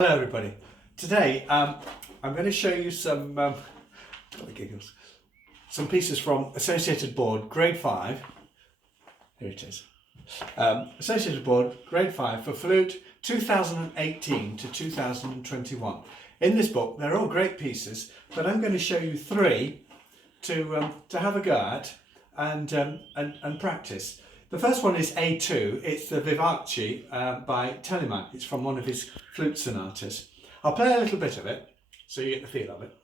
Hello everybody. Today I'm going to show you some some pieces from Associated Board Grade 5. Here it is. Associated Board Grade 5 for flute 2018 to 2021. In this book they're all great pieces, but I'm going to show you three to have a go at and practice. The first one is A2. It's the Vivace by Telemann. It's from one of his flute sonatas. I'll play a little bit of it so you get the feel of it.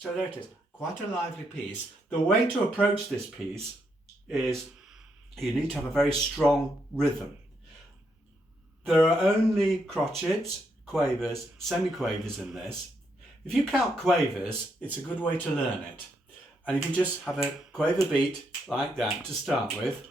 So there it is, quite a lively piece. The way to approach this piece is you need to have a very strong rhythm. There are only crotchets, quavers, semiquavers in this. If you count quavers, it's a good way to learn it. And if you just have a quaver beat like that to start with,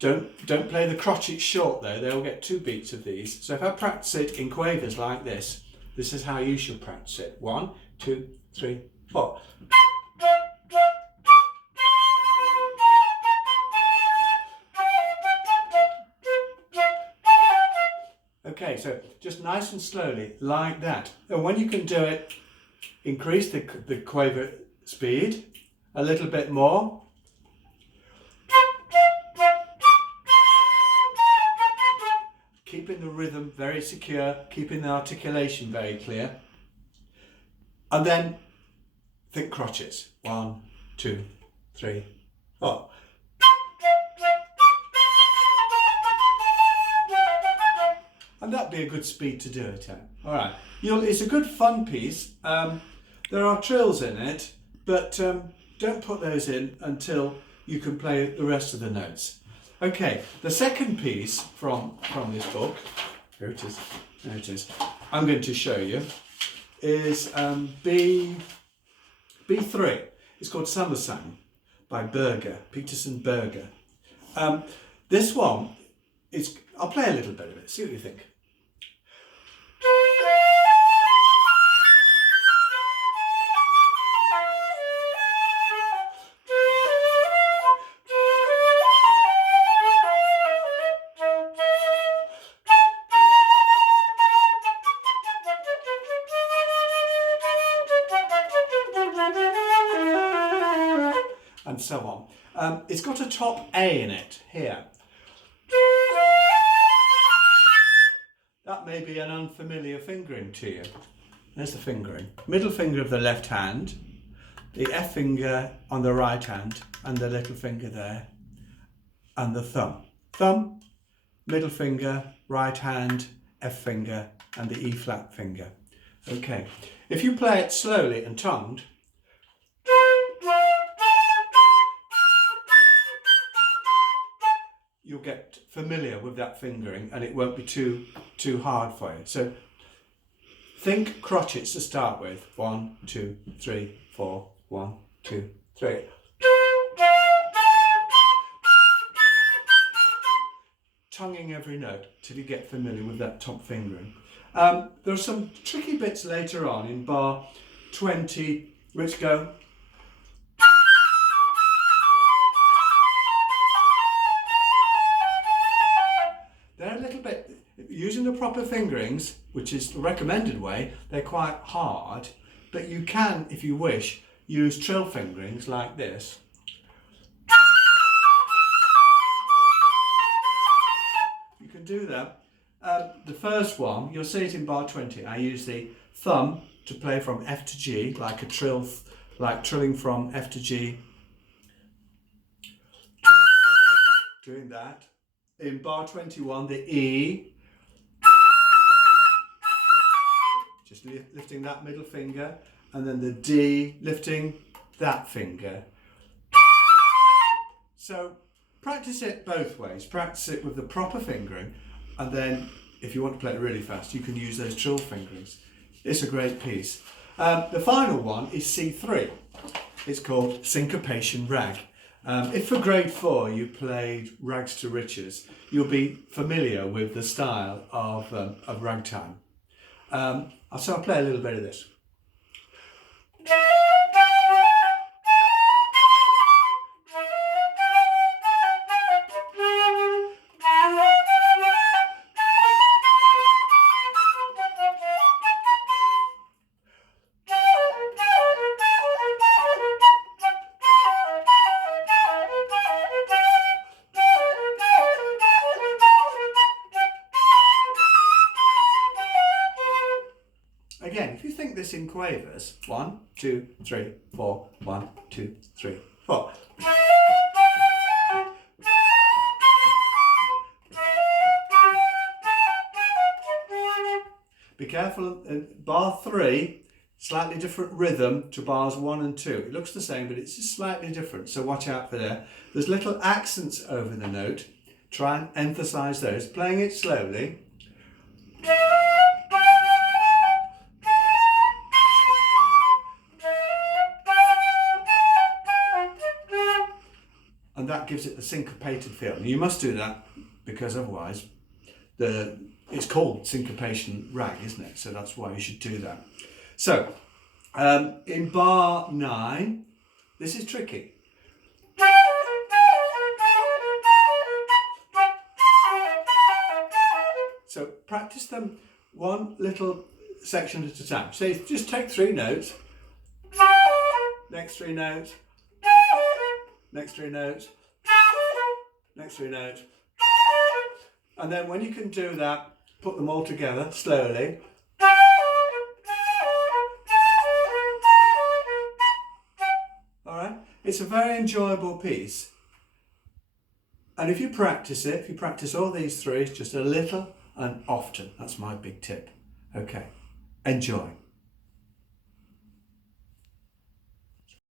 don't play the crotchets short though, they'll get two beats of these. So if I practice it in quavers like this is how you should practice it. 1, 2, 3, 4. Okay, so just nice and slowly, like that. And when you can do it, increase the quaver speed a little bit more. Keeping the rhythm very secure, keeping the articulation very clear. And then think crotchets. 1, 2, 3, 4. And that'd be a good speed to do it at. All right. It's a good fun piece. There are trills in it, but don't put those in until you can play the rest of the notes. Okay. The second piece from this book, here it is. There it is. I'm going to show you is B3. It's called Summersong by Peterson Berger. This one is, I'll play a little bit of it, see what you think. And so on. It's got a top A in it here. That may be an unfamiliar fingering to you. There's the fingering. Middle finger of the left hand, the F finger on the right hand, and the little finger there, and the thumb. Thumb, middle finger, right hand, F finger, and the E flat finger. Okay, if you play it slowly and tongued, you'll get familiar with that fingering and it won't be too hard for you. So think crotchets to start with. 1, 2, 3, 4. 1, 2, 3. Tonguing every note till you get familiar with that top fingering. There are some tricky bits later on in bar 20 which go. They're a little bit, using the proper fingerings, which is the recommended way, they're quite hard, but you can, if you wish, use trill fingerings like this. You can do that. The first one, you'll see it in bar 20. I use the thumb to play from F to G, like a trill, like trilling from F to G. Doing that. In bar 21, the E, just lifting that middle finger, and then the D, lifting that finger. So practice it both ways. Practice it with the proper fingering, and then if you want to play it really fast, you can use those trill fingerings. It's a great piece. The final one is C3. It's called Syncopation Rag. If for grade 4 you played Rags to Riches, you'll be familiar with the style of ragtime. So I'll play a little bit of this. Again, if you think this in quavers, 1, 2, 3, 4, 1, 2, 3, 4. Be careful, bar 3, slightly different rhythm to bars 1 and 2. It looks the same, but it's just slightly different, so watch out for there. There's little accents over the note. Try and emphasise those. Playing it slowly. And that gives it the syncopated feel. And you must do that because otherwise it's called syncopation rag, isn't it? So that's why you should do that. So in bar 9, this is tricky. So practice them one little section at a time. So just take 3 notes, next 3 notes, next 3 notes, next 3 notes, and then when you can do that, put them all together slowly. Alright, it's a very enjoyable piece, and if you practice it, if you practice all these 3, just a little and often, that's my big tip. Okay, enjoy.